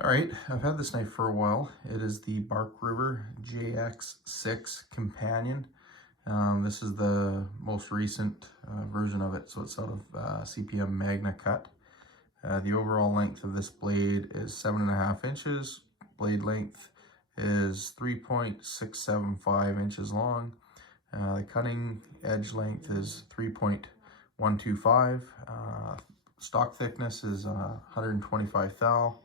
All right, I've had this knife for a while. It is the River JX6 Companion. This is the most recent version of it, so it's out of CPM Magnacut. The overall length of this blade is 7.5 inches. Blade length is 3.675 inches long. The cutting edge length is 3.125. Stock thickness is 125 thou.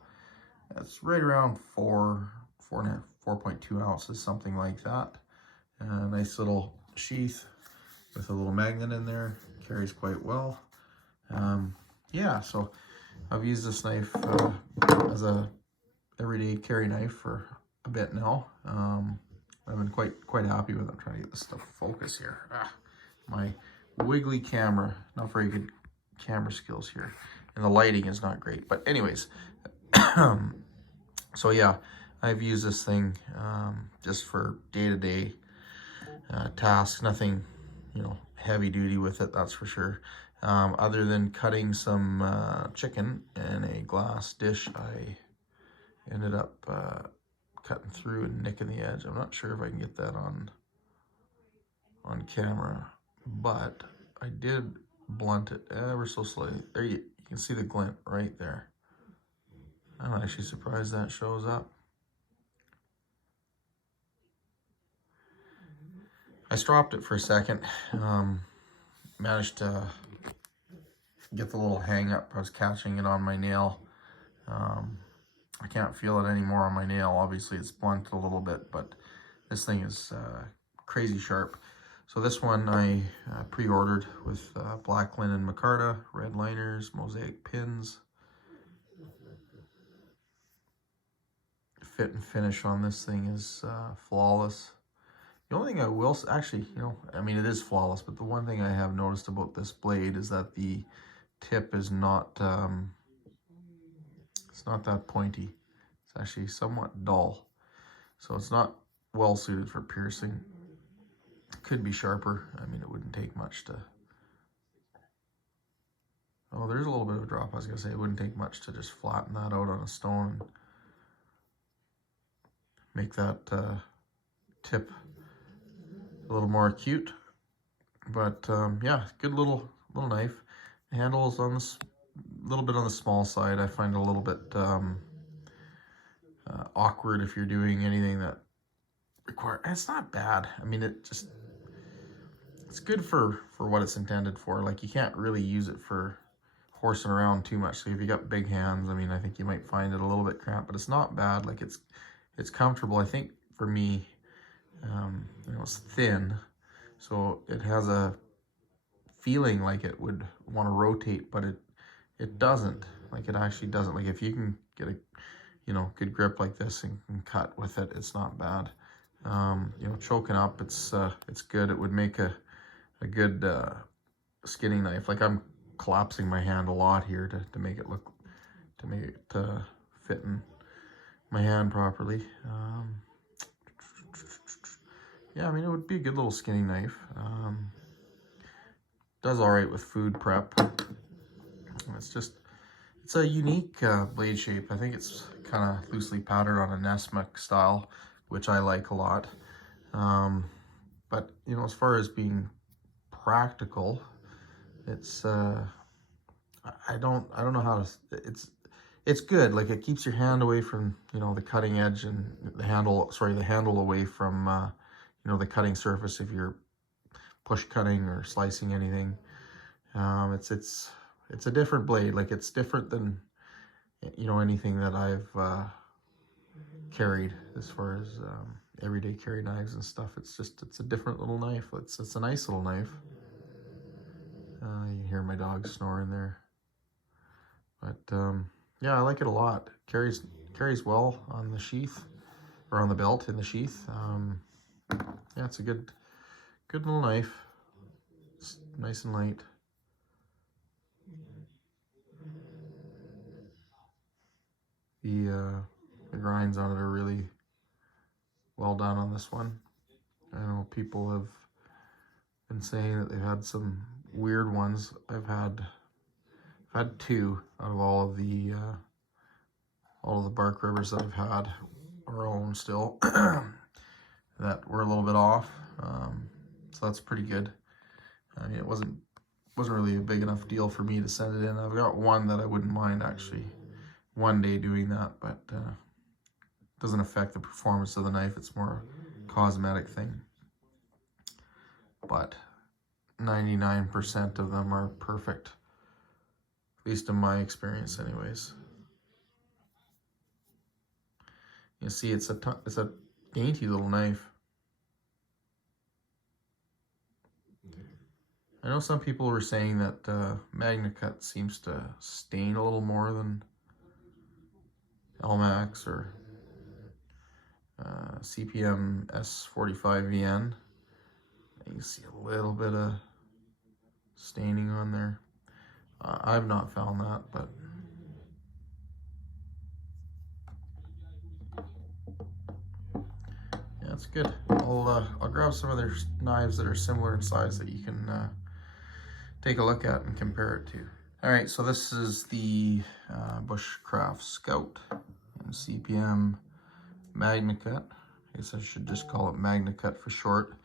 It's right around 4.2 ounces, something like that. Nice little sheath with a little magnet in there. Carries quite well. Yeah, so I've used this knife as a everyday carry knife for a bit now. I've been quite happy with it. I'm trying to get this stuff focused here. My wiggly camera, not very good camera skills here, and the lighting is not great. But anyways. So yeah, I've used this thing just for day-to-day tasks. Nothing, heavy duty with it, that's for sure. Other than cutting some chicken in a glass dish, I ended up cutting through and nicking the edge. I'm not sure if I can get that on camera, but I did blunt it ever so slightly. There you can see the glint right there. I'm actually surprised that shows up. I stropped it for a second. Managed to get the little hang up. I was catching it on my nail. I can't feel it anymore on my nail. Obviously it's blunted a little bit, but this thing is crazy sharp. So this one I pre-ordered with black linen micarta, red liners, mosaic pins. Fit and finish on this thing is flawless. The only thing I will actually, I mean, it is flawless, but the one thing I have noticed about this blade is that the tip is not, it's not that pointy. It's actually somewhat dull. So it's not well suited for piercing. It could be sharper. I mean, it wouldn't take much to, oh, there's a little bit of a drop. I was gonna say it wouldn't take much to just flatten that out on a stone and make that tip a little more acute. But yeah, good little knife. The handle is on this little bit on the small side. I find it a little bit awkward if you're doing anything that requires. It's not bad. I mean, it's good for what it's intended for. Like, you can't really use it for horsing around too much. So if you got big hands, I mean, I think you might find it a little bit cramped, but it's not bad. Like, it's comfortable. I think for me, it's thin, so it has a feeling like it would want to rotate, but it doesn't. Like, it actually doesn't. Like, if you can get a good grip like this and cut with it, it's not bad. Choking up, it's good. It would make a good skinning knife. Like, I'm collapsing my hand a lot here to make it fit in my hand properly. Yeah, I mean, it would be a good little skinning knife. Does all right with food prep. It's a unique blade shape. I think it's kind of loosely patterned on a Nesmec style, which I like a lot. But as far as being practical, it's I don't know how to. It's good. Like, it keeps your hand away from the cutting edge, and the handle away from the cutting surface if you're push cutting or slicing anything. It's a different blade. Like, it's different than anything that I've carried as far as everyday carry knives and stuff. It's a different little knife. It's a nice little knife. You can hear my dog snoring there, but yeah, I like it a lot. Carries well on the sheath, or on the belt in the sheath. Yeah, it's a good little knife. It's nice and light. The grinds on it are really well done on this one. I know people have been saying that they've had some weird ones. I've had two out of all of the all of the bark rubbers that I've had are own still that were a little bit off. So that's pretty good. I mean, it wasn't really a big enough deal for me to send it in. I've got one that I wouldn't mind actually one day doing that, but doesn't affect the performance of the knife. It's more a cosmetic thing. But 99% of them are perfect, at least in my experience anyways. You see, it's a dainty little knife. I know some people were saying that Magnacut seems to stain a little more than LMAX or CPM S45VN. You can see a little bit of staining on there. I've not found that, but yeah, it's good. I'll grab some other knives that are similar in size that you can take a look at and compare it to. All right, so this is the Bushcraft Scout and CPM Magnacut. I guess I should just call it Magnacut for short,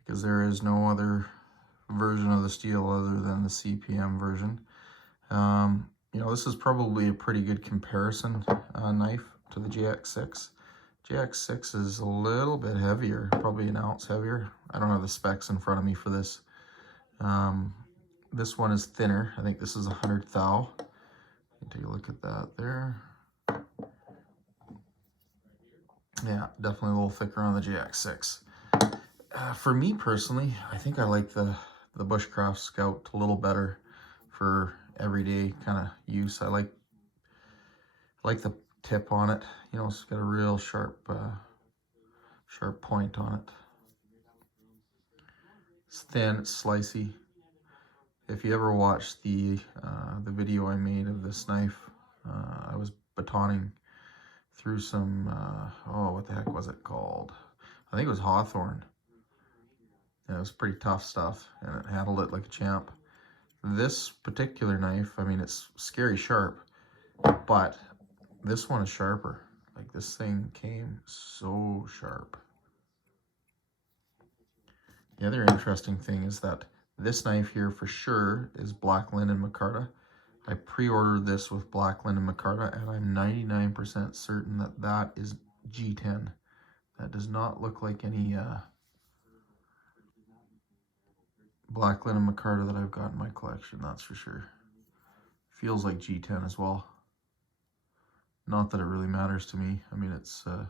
because there is no other version of the steel other than the CPM version. You know, this is probably a pretty good comparison knife to the JX6. JX6 is a little bit heavier, probably an ounce heavier. I don't have the specs in front of me for this. This one is thinner. I think this is 100 thou. Take a look at that there. Yeah, definitely a little thicker on the JX6. For me personally, I think I like the Bushcraft Scout a little better for everyday kind of use. I like the tip on it. You know, it's got a real sharp point on it. It's thin, it's slicey. If you ever watched the video I made of this knife, I was batoning through some, oh, what the heck was it called? I think it was Hawthorne. Yeah, it was pretty tough stuff, and it handled it like a champ. This particular knife, I mean, it's scary sharp, but this one is sharper. Like, this thing came so sharp. The other interesting thing is that this knife here for sure is black linen micarta. I pre-ordered this with black linen micarta, and I'm 99% certain that that is G10. That does not look like any black linen micarta that I've got in my collection, that's for sure. Feels like G10 as well. Not that it really matters to me. I mean, it's a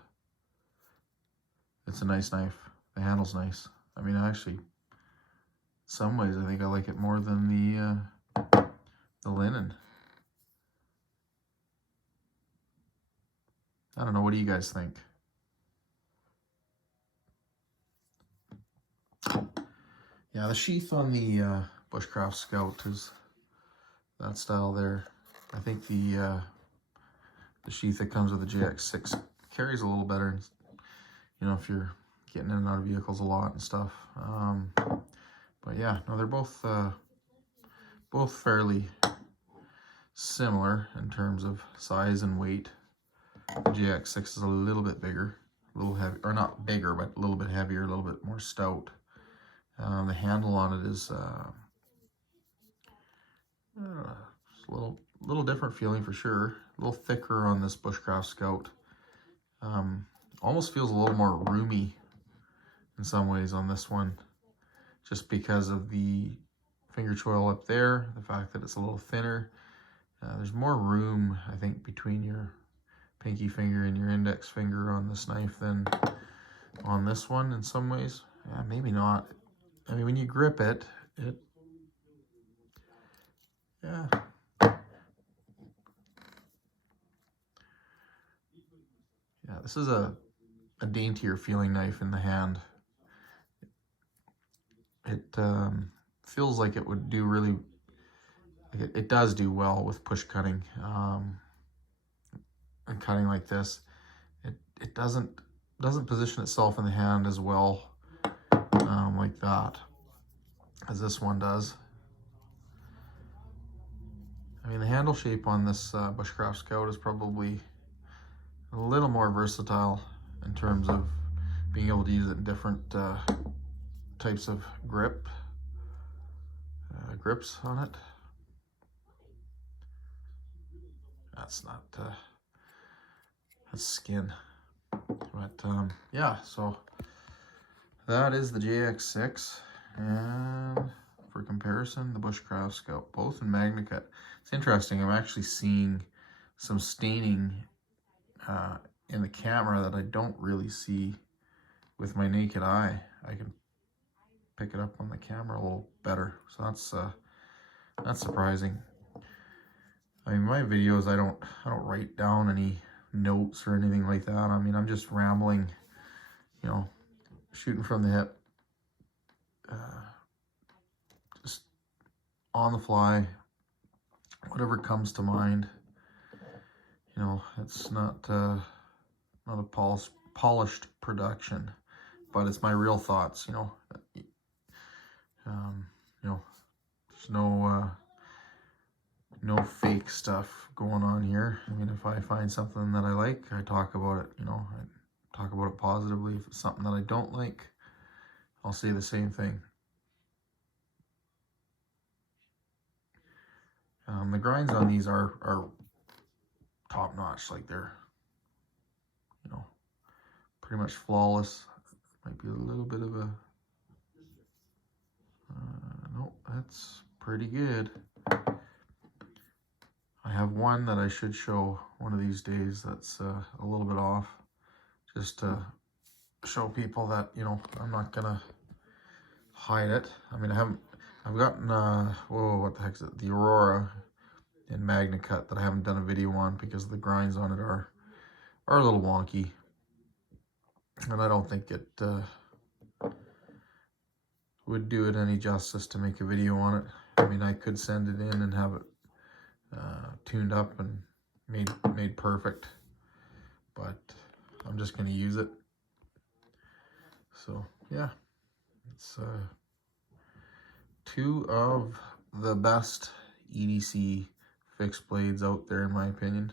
nice knife. The handle's nice. I mean, actually, in some ways, I think I like it more than the linen. I don't know. What do you guys think? Yeah, the sheath on the Bushcraft Scout is that style there. I think the sheath that comes with the JX6 carries a little better, you know, if you're getting in and out of vehicles a lot and stuff. But yeah, no, they're both fairly similar in terms of size and weight. The JX6 is a little bit bigger, a little heavy, or not bigger, but a little bit heavier, a little bit more stout. The handle on it is a little different feeling for sure. A little thicker on this Bushcraft Scout. Almost feels a little more roomy in some ways on this one, just because of the finger choil up there, the fact that it's a little thinner. There's more room, I think, between your pinky finger and your index finger on this knife than on this one in some ways. Yeah, maybe not. I mean, when you grip it, yeah. Yeah, this is a daintier feeling knife in the hand. It feels like it would do really, it does do well with push cutting and cutting like this. It doesn't position itself in the hand as well like that as this one does. I mean, the handle shape on this Bushcraft Scout is probably a little more versatile in terms of being able to use it in different types of grips on it. That's not, that's skin. But yeah, so that is the JX6, and for comparison, the Bushcraft Scout, both in Magnacut. It's interesting, I'm actually seeing some staining in the camera that I don't really see with my naked eye. I can pick it up on the camera a little better, so that's surprising. I mean, my videos, I don't write down any notes or anything like that. I mean, I'm just rambling, you know, shooting from the hip, just on the fly, whatever comes to mind. You know, it's not a polished production, but it's my real thoughts. You know, there's no fake stuff going on here. I mean, if I find something that I like, I talk about it. You know, I talk about it positively. If it's something that I don't like, I'll say the same thing. The grinds on these are top notch. Like, they're, you know, pretty much flawless. Might be a little bit of a nope, that's pretty good. I have one that I should show one of these days that's a little bit off, just to show people that, you know, I'm not gonna hide it. I mean, I've gotten whoa, what the heck is it, the Aurora in Magnacut that I haven't done a video on because the grinds on it are a little wonky, and I don't think it would do it any justice to make a video on it. I mean, I could send it in and have it tuned up and made perfect, but I'm just going to use it. So yeah, it's two of the best EDC fixed blades out there, in my opinion,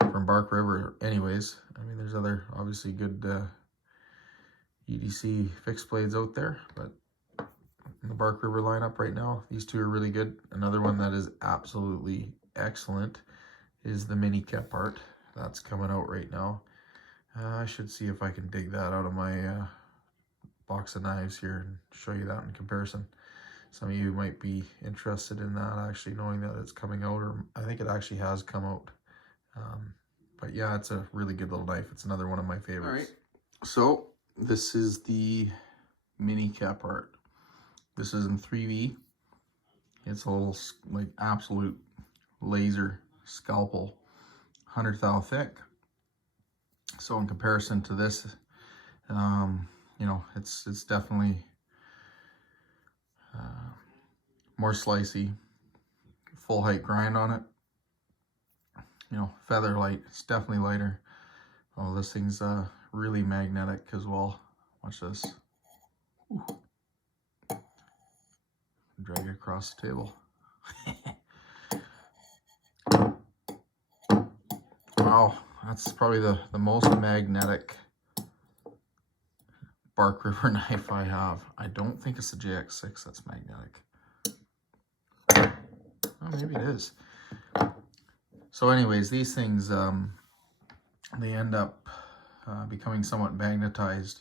from Bark River anyways. I mean, there's other obviously good EDC fixed blades out there, but in the Bark River lineup right now, these two are really good. Another one that is absolutely excellent is the mini Kephart. That's coming out right now. I should see if I can dig that out of my box of knives here and show you that in comparison. Some of you might be interested in that, actually knowing that it's coming out, or I think it actually has come out. But yeah, it's a really good little knife. It's another one of my favorites. All right, so this is the mini Kephart. This is in 3V. It's a little, like, absolute laser scalpel, 100 thou thick. So in comparison to this, you know, it's definitely more slicey, full height grind on it. You know, feather light. It's definitely lighter. Oh, this thing's really magnetic as well. Watch this. Ooh. Drag it across the table. Wow, that's probably the most magnetic Bark River knife I have. I don't think it's the JX6 that's magnetic. Oh, maybe it is. So anyways, these things, they end up becoming somewhat magnetized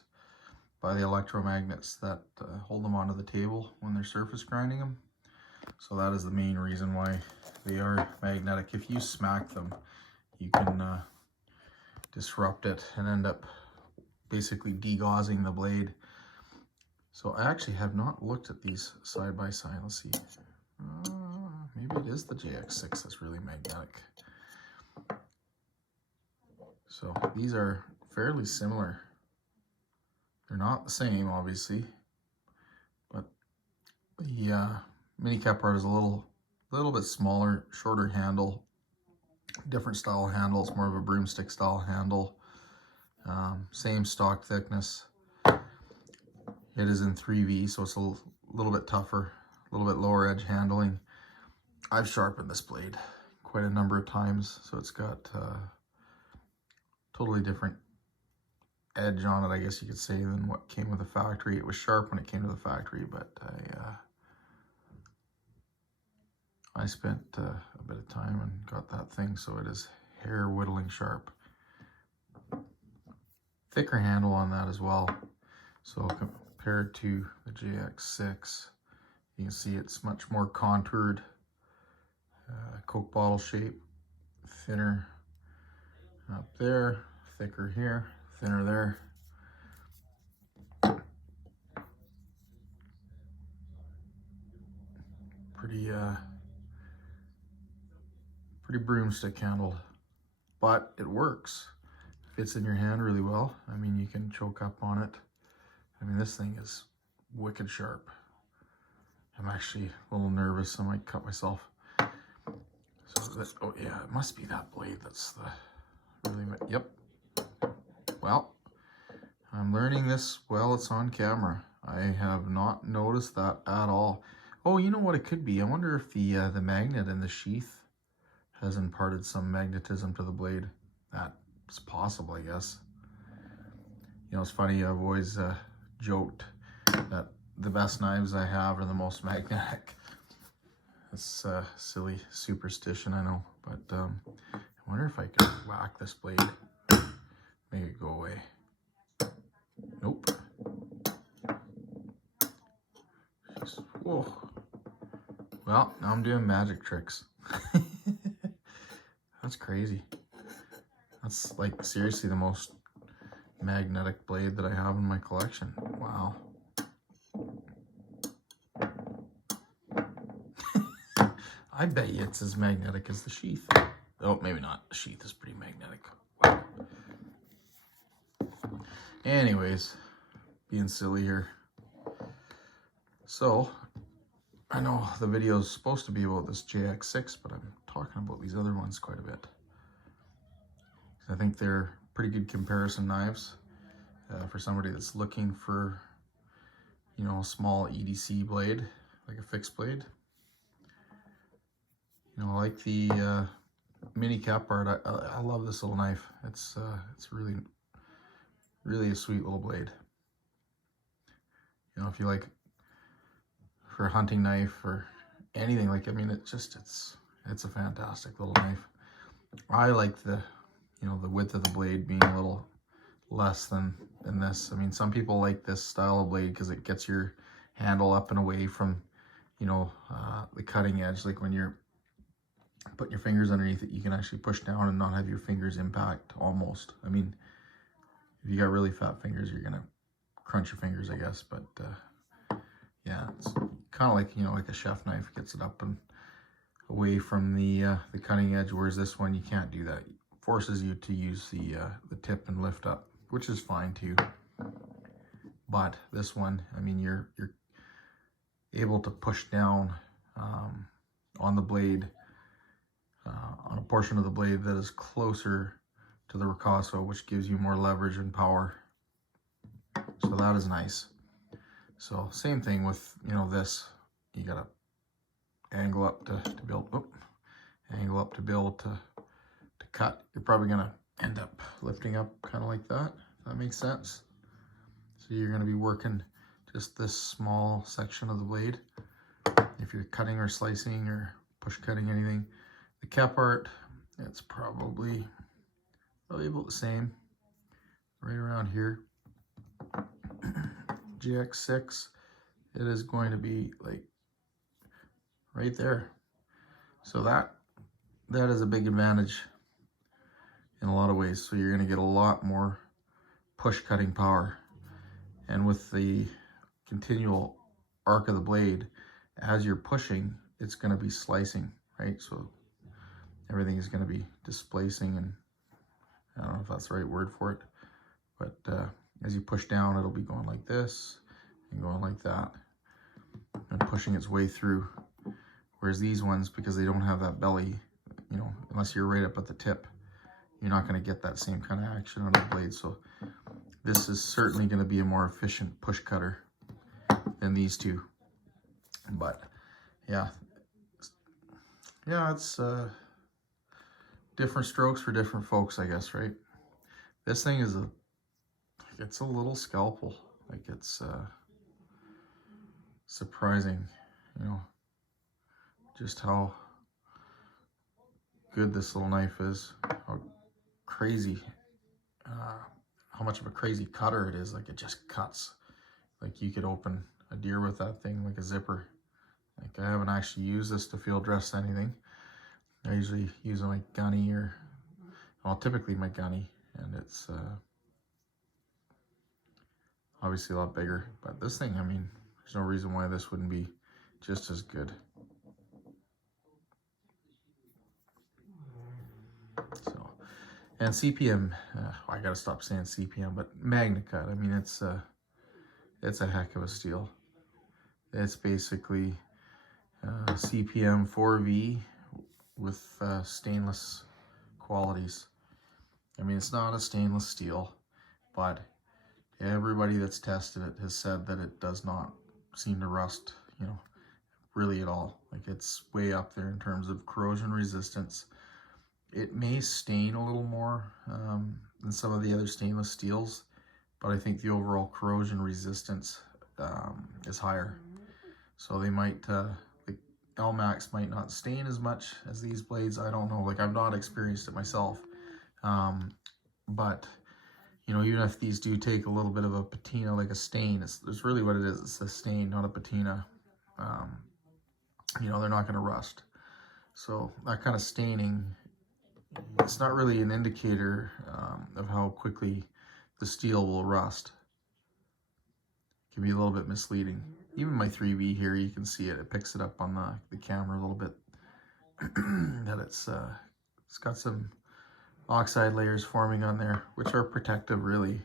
by the electromagnets that hold them onto the table when they're surface grinding them. So that is the main reason why they are magnetic. If you smack them, you can disrupt it and end up basically degaussing the blade. So I actually have not looked at these side by side. Let's see. Maybe it is the JX6 that's really magnetic. So these are fairly similar. They're not the same, obviously, but the mini Kephart is a little bit smaller, shorter handle, different style handle. It's more of a broomstick style handle. Same stock thickness. It is in 3V, so it's a little bit tougher, a little bit lower edge handling. I've sharpened this blade quite a number of times, so it's got totally different edge on it, I guess you could say, than what came with the factory. It was sharp when it came to the factory, but I spent a bit of time and got that thing, so it is hair whittling sharp. Thicker handle on that as well. So compared to the JX6, you can see it's much more contoured, Coke bottle shape, thinner up there, thicker here, thinner there. Pretty broomstick handled, but it works. Fits in your hand really well. I mean, you can choke up on it. I mean, this thing is wicked sharp. I'm actually a little nervous. I might cut myself. So that, oh yeah, it must be that blade that's the really, yep. Well, I'm learning this while it's on camera. I have not noticed that at all. Oh, you know what it could be? I wonder if the magnet in the sheath has imparted some magnetism to the blade. That's possible, I guess. You know, it's funny, I've always joked that the best knives I have are the most magnetic. It's a silly superstition, I know, but I wonder if I could whack this blade, make it go away. Nope. Just, whoa. Well, now I'm doing magic tricks. That's crazy. That's like seriously the most magnetic blade that I have in my collection. Wow. I bet you it's as magnetic as the sheath. Oh, maybe not. The sheath is pretty magnetic. Wow. Anyways, being silly here. So, I know the video is supposed to be about this JX6, but I'm talking about these other ones quite a bit. I think they're pretty good comparison knives for somebody that's looking for, you know, a small EDC blade, like a fixed blade. You know, like the mini Kephart, I love this little knife. It's really a sweet little blade. You know, if you like for a hunting knife or anything, like, I mean, it's a fantastic little knife. I like the, you know, the width of the blade being a little less than this. I mean, some people like this style of blade because it gets your handle up and away from, you know, the cutting edge. Like when you're putting your fingers underneath it, you can actually push down and not have your fingers impact almost. I mean, if you got really fat fingers, you're gonna crunch your fingers, I guess. But yeah, it's kind of like, you know, like a chef knife, gets it up and away from the cutting edge, whereas this one you can't do that. It forces you to use the tip and lift up, which is fine too. But this one, I mean, you're able to push down on the blade, on a portion of the blade that is closer to the ricasso, which gives you more leverage and power. So that is nice. So same thing with, you know, this. You gotta angle up to build, angle up to build to cut. You're probably gonna end up lifting up kind of like that, if that makes sense. So you're gonna be working just this small section of the blade. If you're cutting or slicing or push cutting anything, the Kephart, it's probably about the same, right around here. JX6, it is going to be like right there. So that is a big advantage in a lot of ways. So you're going to get a lot more push cutting power, and with the continual arc of the blade, as you're pushing, it's going to be slicing, right? So everything is going to be displacing, and I don't know if that's the right word for it, but as you push down, it'll be going like this and going like that and pushing its way through. Whereas these ones, because they don't have that belly, you know, unless you're right up at the tip, you're not going to get that same kind of action on the blade. So this is certainly going to be a more efficient push cutter than these two. But yeah, yeah, it's different strokes for different folks, I guess, right? This thing is it's a little scalpel. Like, it's surprising, you know, just how good this little knife is, how crazy, how much of a crazy cutter it is. Like, it just cuts. Like, you could open a deer with that thing like a zipper. Like, I haven't actually used this to field dress anything. I usually use my gunny, or, well, typically my gunny, and it's obviously a lot bigger. But this thing, I mean, there's no reason why this wouldn't be just as good. So, and CPM, I gotta stop saying CPM, but Magnacut, I mean, it's a heck of a steel. It's basically CPM 4V with stainless qualities. I mean, it's not a stainless steel, but everybody that's tested it has said that it does not seem to rust, you know, really at all. Like, it's way up there in terms of corrosion resistance. It may stain a little more than some of the other stainless steels, but I think the overall corrosion resistance is higher. So they might, the LMAX might not stain as much as these blades. I don't know, like, I've not experienced it myself. But, you know, even if these do take a little bit of a patina, like a stain, it's really what it is. It's a stain, not a patina. You know, they're not going to rust. So that kind of staining, it's not really an indicator of how quickly the steel will rust. It can be a little bit misleading. Even my 3V here, you can see it. It picks it up on the camera a little bit. That it's got some oxide layers forming on there, which are protective, really.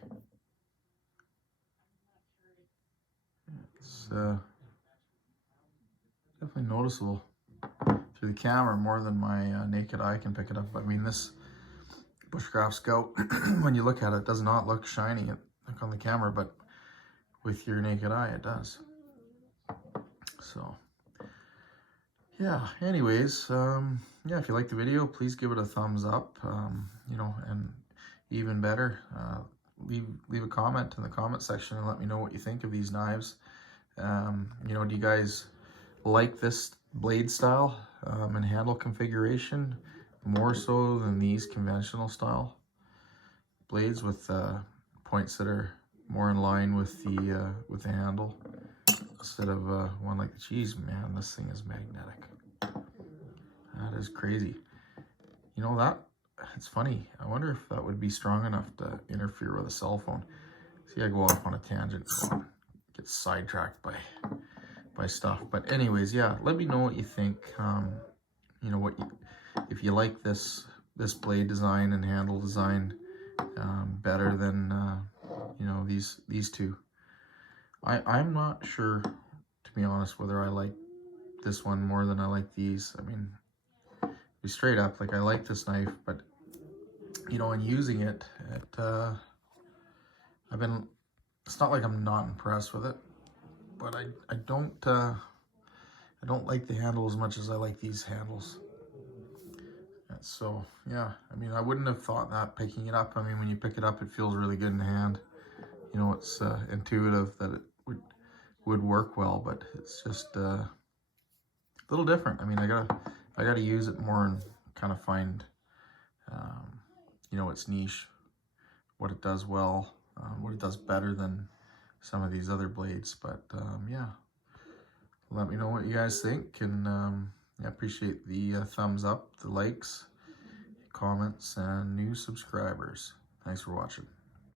It's definitely noticeable through the camera more than my naked eye can pick it up. I mean, this Bushcraft Scout, when you look at it, does not look shiny like on the camera, but with your naked eye, it does. So, yeah, anyways, yeah, if you like the video, please give it a thumbs up, you know, and even better, leave a comment in the comment section and let me know what you think of these knives. You know, do you guys like this blade style and handle configuration more so than these conventional style blades with points that are more in line with the handle, instead of one like, geez, man, this thing is magnetic. That is crazy. You know, that it's funny. I wonder if that would be strong enough to interfere with a cell phone. See, I go off on a tangent, get sidetracked by stuff. But anyways, yeah, let me know what you think. You know, if you like this blade design and handle design better than you know, these two. I'm not sure, to be honest, whether I like this one more than I like these. I mean, be straight up, like, I like this knife, but, you know, in using it, it's not like I'm not impressed with it, but I don't like the handle as much as I like these handles. And so, yeah, I mean, I wouldn't have thought that picking it up. I mean, when you pick it up, it feels really good in the hand. You know, it's intuitive that it would work well, but it's just a little different. I mean, I gotta use it more and kind of find, you know, its niche, what it does well, what it does better than some of these other blades. But yeah, let me know what you guys think, and I appreciate the thumbs up, the likes, comments, and new subscribers. Thanks for watching.